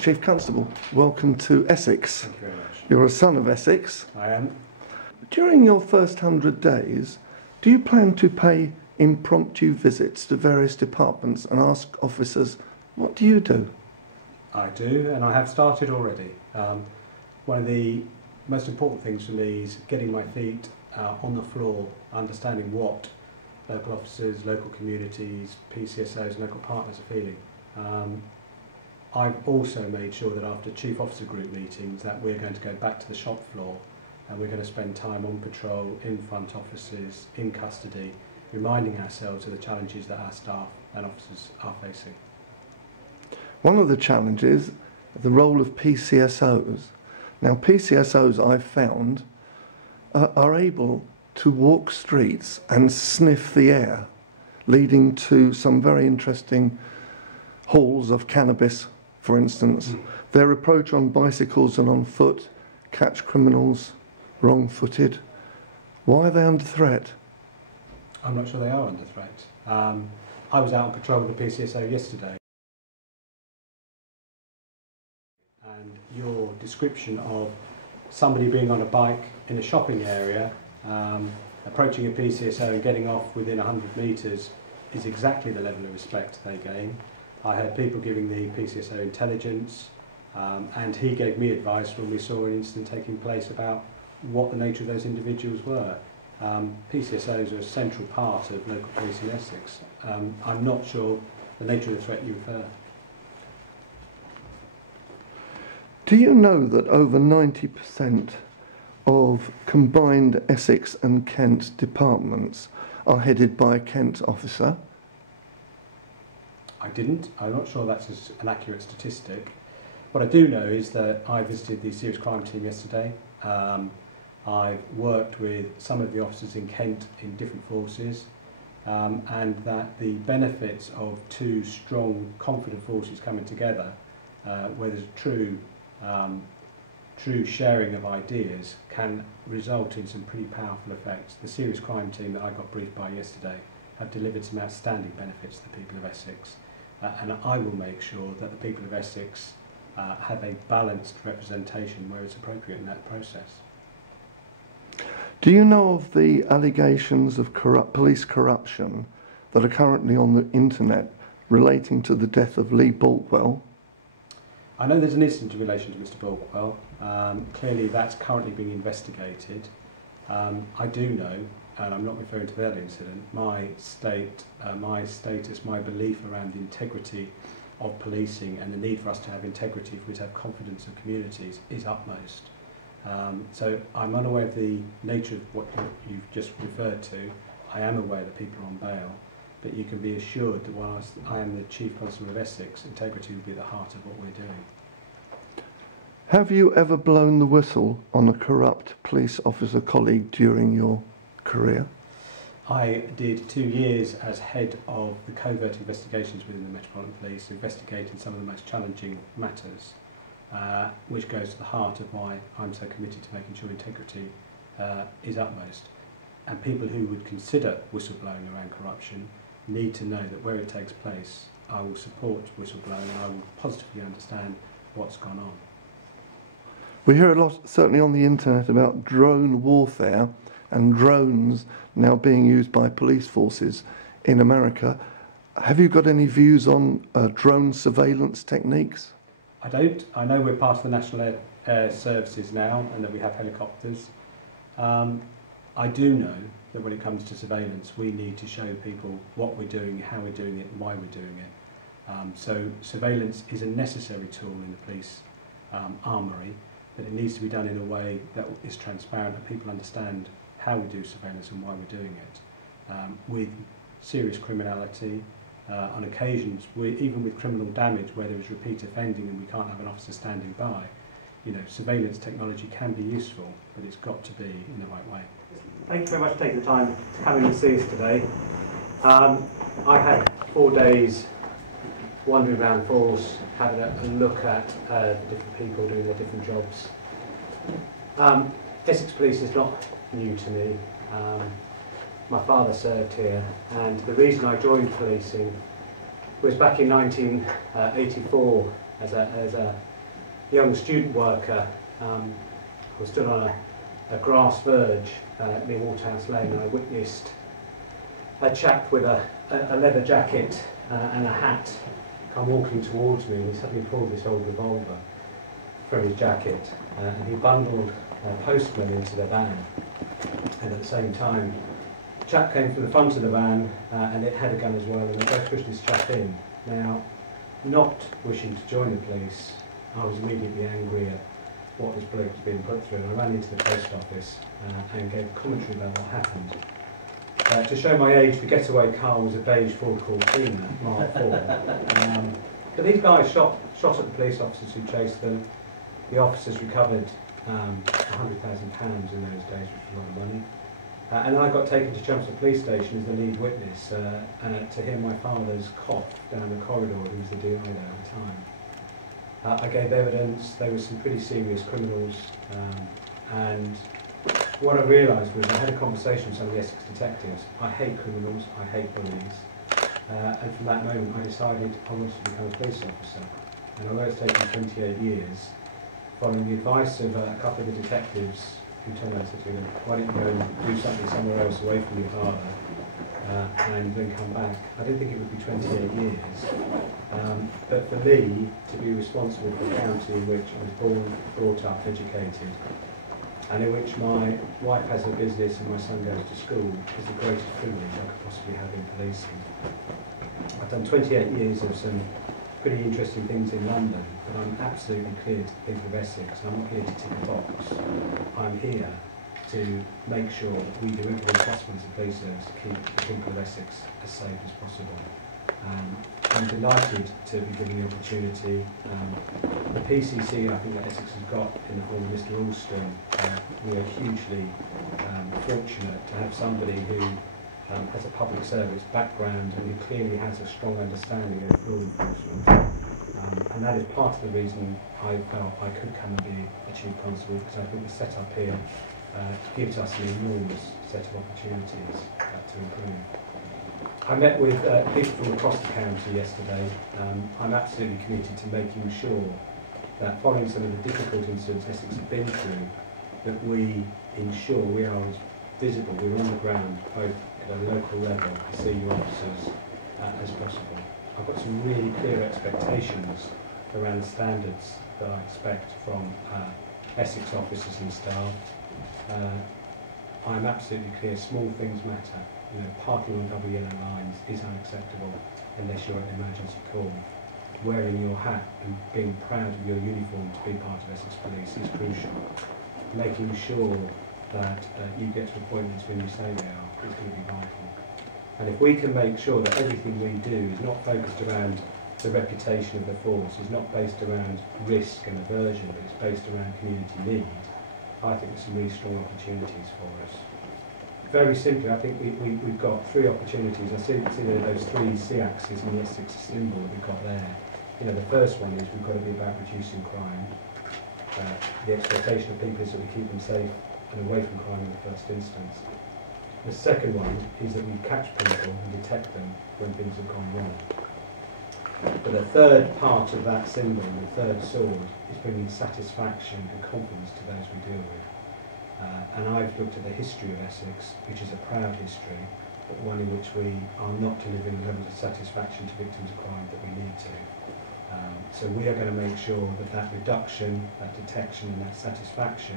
Chief Constable, welcome to Essex. Thank you very much. You're a son of Essex. I am. During your first 100 days, do you plan to pay impromptu visits to various departments and ask officers, what do you do? I do, and I have started already. One of the most important things for me is getting my feet on the floor, understanding what local officers, local communities, PCSOs and local partners are feeling. I've also made sure that after Chief Officer Group meetings that we're going to go back to the shop floor and we're going to spend time on patrol, in front offices, in custody, reminding ourselves of the challenges that our staff and officers are facing. One of the challenges, the role of PCSOs. Now PCSOs, I've found, are able to walk streets and sniff the air, leading to some very interesting hauls of cannabis, for instance. Their approach on bicycles and on foot, catch criminals wrong-footed. Why are they under threat? I'm not sure they are under threat. I was out on patrol with the PCSO yesterday, and your description of somebody being on a bike in a shopping area, approaching a PCSO and getting off within 100 metres is exactly the level of respect they gain. I had people giving the PCSO intelligence, and he gave me advice when we saw an incident taking place about what the nature of those individuals were. PCSOs are a central part of local police in Essex. I'm not sure the nature of the threat you refer. Do you know that over 90% of combined Essex and Kent departments are headed by a Kent officer? I didn't. I'm not sure that's an accurate statistic. What I do know is that I visited the serious crime team yesterday. I've worked with some of the officers in Kent in different forces, and that the benefits of two strong, confident forces coming together, where there's true sharing of ideas, can result in some pretty powerful effects. The serious crime team that I got briefed by yesterday have delivered some outstanding benefits to the people of Essex, and I will make sure that the people of Essex have a balanced representation where it's appropriate in that process. Do you know of the allegations of police corruption that are currently on the internet relating to the death of Lee Boltwell? I know there's an incident in relation to Mr. Boltwell. Clearly that's currently being investigated. I do know, and I'm not referring to that incident, my status, my belief around the integrity of policing and the need for us to have integrity if we to have confidence in communities is utmost. So I'm unaware of the nature of what you've just referred to. I am aware that people are on bail, but you can be assured that whilst I am the Chief Constable of Essex, integrity will be at the heart of what we're doing. Have you ever blown the whistle on a corrupt police officer colleague during your career? I did 2 years as head of the covert investigations within the Metropolitan Police, investigating some of the most challenging matters, which goes to the heart of why I'm so committed to making sure integrity is utmost. And people who would consider whistleblowing around corruption need to know that where it takes place, I will support whistleblowing and I will positively understand what's gone on. We hear a lot, certainly on the internet, about drone warfare and drones now being used by police forces in America. Have you got any views on drone surveillance techniques? I don't. I know we're part of the National Air Services now and that we have helicopters. I do know that when it comes to surveillance, we need to show people what we're doing, how we're doing it, and why we're doing it. So surveillance is a necessary tool in the police armoury, but it needs to be done in a way that is transparent and people understand how we do surveillance and why we're doing it. With serious criminality, on occasions, even with criminal damage where there is repeat offending and we can't have an officer standing by, you know, surveillance technology can be useful, but it's got to be in the right way. Thank you very much for taking the time to come in and see us today. I had 4 days wandering around force, having a look at different people doing their different jobs. Essex Police is not new to me. My father served here, and the reason I joined policing was back in 1984 as a young student worker, was stood on a grass verge near Waterhouse Lane, and I witnessed a chap with a leather jacket and a hat come walking towards me, and he suddenly pulled this old revolver from his jacket, and he bundled a postman into the van, and at the same time a chap came from the front of the van and it had a gun as well, and they both pushed this chap in. Now, not wishing to join the police, I was immediately angry at what this bloke was being put through, and I ran into the post office and gave commentary about what happened. To show my age, the getaway car was a beige Ford Cortina, Mark 4. But these guys shot at the police officers who chased them. The officers recovered £100,000 in those days, which was a lot of money. And I got taken to Chelmsford Police Station as the lead witness to hear my father's cough down the corridor, who was the DI there at the time. I gave evidence. There were some pretty serious criminals, and what I realised was I had a conversation with some of the Essex detectives. I hate criminals, I hate bullies, and from that moment I decided I wanted to become a police officer. And although it's taken 28 years, following the advice of a couple of the detectives who turned around and said to me, why don't you go and do something somewhere else away from your father and then come back, I didn't think it would be 28 years. But for me, to be responsible for the county in which I was born, brought up, educated, and in which my wife has her business and my son goes to school, is the greatest privilege I could possibly have in policing. I've done 28 years of some pretty interesting things in London, but I'm absolutely clear to the people of Essex. I'm not here to tick a box. I'm here to make sure that we do everything possible as a police service to keep the people of Essex as safe as possible. I'm delighted to be given the opportunity. The PCC I think that Essex has got in the form of Mr Alston, we are hugely fortunate to have somebody who has a public service background and who clearly has a strong understanding of law enforcement. And that is part of the reason I felt I could come and be a Chief Constable, because I think the setup here gives us an enormous set of opportunities to improve. I met with people from across the county yesterday. I'm absolutely committed to making sure that following some of the difficult incidents Essex have been through, that we ensure we are as visible, we're on the ground, both at a local level, the senior officers, as possible. I've got some really clear expectations around the standards that I expect from Essex officers and staff. I'm absolutely clear, small things matter. You know, parking on double yellow lines is unacceptable unless you're at an emergency call. Wearing your hat and being proud of your uniform to be part of Essex Police is crucial. Making sure that you get to appointments when you say they are is going to be vital. And if we can make sure that everything we do is not focused around the reputation of the force, is not based around risk and aversion, but it's based around community need, I think there's some really strong opportunities for us. Very simply, I think we've got three opportunities. I see there those three C-axes in the Essex symbol that we've got there. You know, the first one is we've got to be about reducing crime. The expectation of people is that we keep them safe and away from crime in the first instance. The second one is that we catch people and detect them when things have gone wrong. But the third part of that symbol, the third sword, is bringing satisfaction and confidence to those we deal with. And I've looked at the history of Essex, which is a proud history, but one in which we are not delivering the levels of satisfaction to victims of crime that we need to. So we are going to make sure that that reduction, that detection and that satisfaction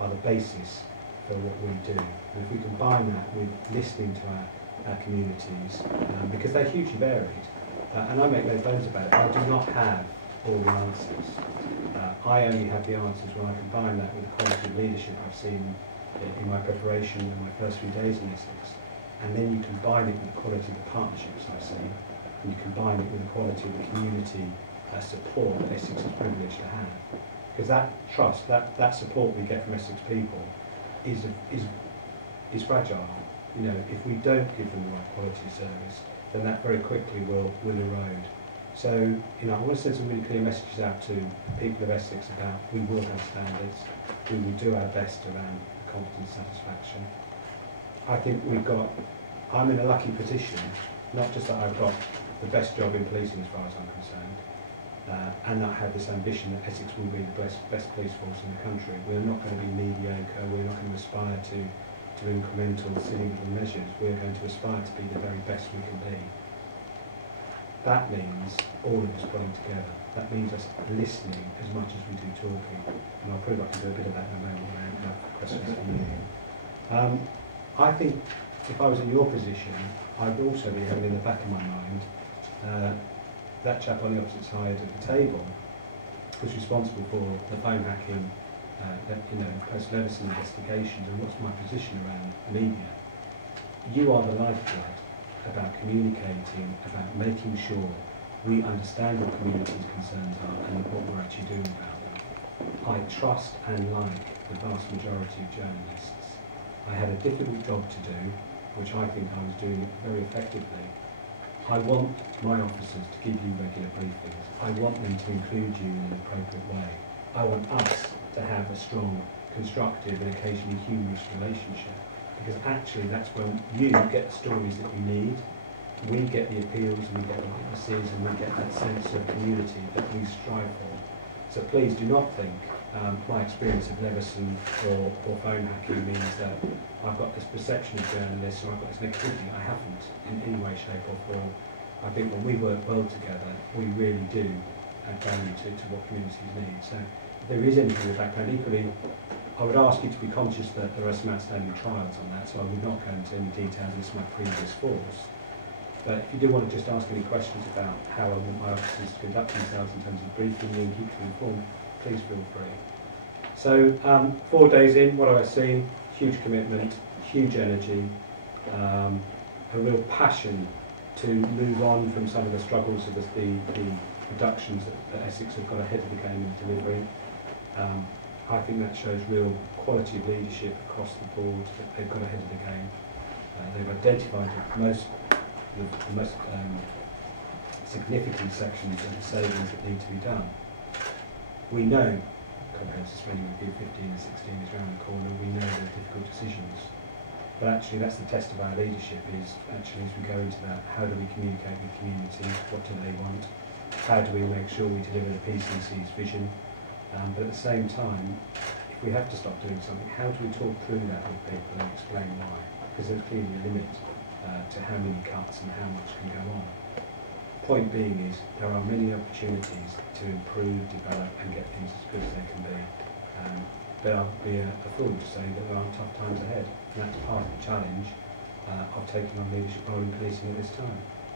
are the basis for what we do. And if we combine that with listening to our communities, because they're hugely varied, and I make no bones about it, I do not have all the answers. I only have the answers when I combine that with the quality of leadership I've seen in my preparation in my first few days in Essex. And then you combine it with the quality of the partnerships I've seen, and you combine it with the quality of the community support that Essex is privileged to have. Because that trust, that support we get from Essex people is fragile. You know, if we don't give them the right quality of service, then that very quickly will erode. So, you know, I want to send some really clear messages out to people of Essex about we will have standards, we will do our best around confidence satisfaction. I think I'm in a lucky position, not just that I've got the best job in policing as far as I'm concerned, and I have this ambition that Essex will be the best police force in the country. We're not going to be mediocre, we're not going to aspire to incremental, silly little measures. We're going to aspire to be the very best we can be. That means all of us pulling together. That means us listening as much as we do talking. And I'll prove I can do a bit of that in a moment when I have questions for you. I think if I was in your position, I'd also be having in the back of my mind that chap on the opposite side of the table was responsible for the phone hacking, post-Leveson investigations, and what's my position around media. You are the lifeblood about communicating, about making sure we understand what community's concerns are and what we're actually doing about them. I trust and like the vast majority of journalists. I had a difficult job to do, which I think I was doing very effectively. I want my officers to give you regular briefings. I want them to include you in an appropriate way. I want us to have a strong, constructive and occasionally humorous relationship, because actually that's when you get the stories that you need, we get the appeals and we get the witnesses and we get that sense of community that we strive for. So please do not think my experience of Leveson or phone hacking means that I've got this perception of journalists or I've got this negativity. I haven't in any way, shape or form. I think when we work well together, we really do add value to what communities need. So if there is anything in the background, equally, I would ask you to be conscious that there are some outstanding trials on that, so I would not go into any details as to my previous force. But if you do want to just ask any questions about how I want my officers to conduct themselves in terms of briefing you and keep you informed, please feel free. So 4 days in, what have I seen? Huge commitment, huge energy, a real passion to move on from some of the struggles of the reductions that Essex have got ahead of the game in delivery. I think that shows real quality of leadership across the board that they've got ahead of the game. They've identified the most significant sections of the savings that need to be done. We know comprehensive spending review 15 and 16 is around the corner. We know there are difficult decisions. But actually that's the test of our leadership, is actually as we go into that, how do we communicate with community, what do they want, how do we make sure we deliver the PCC's vision, but at the same time, if we have to stop doing something, how do we talk through that with people and explain why? Because there's clearly a limit to how many cuts and how much can go on. Point being is, there are many opportunities to improve, develop and get things as good as they can be. But I'll be a fool to say that there aren't tough times ahead. And that's part of the challenge of taking on leadership role in policing at this time.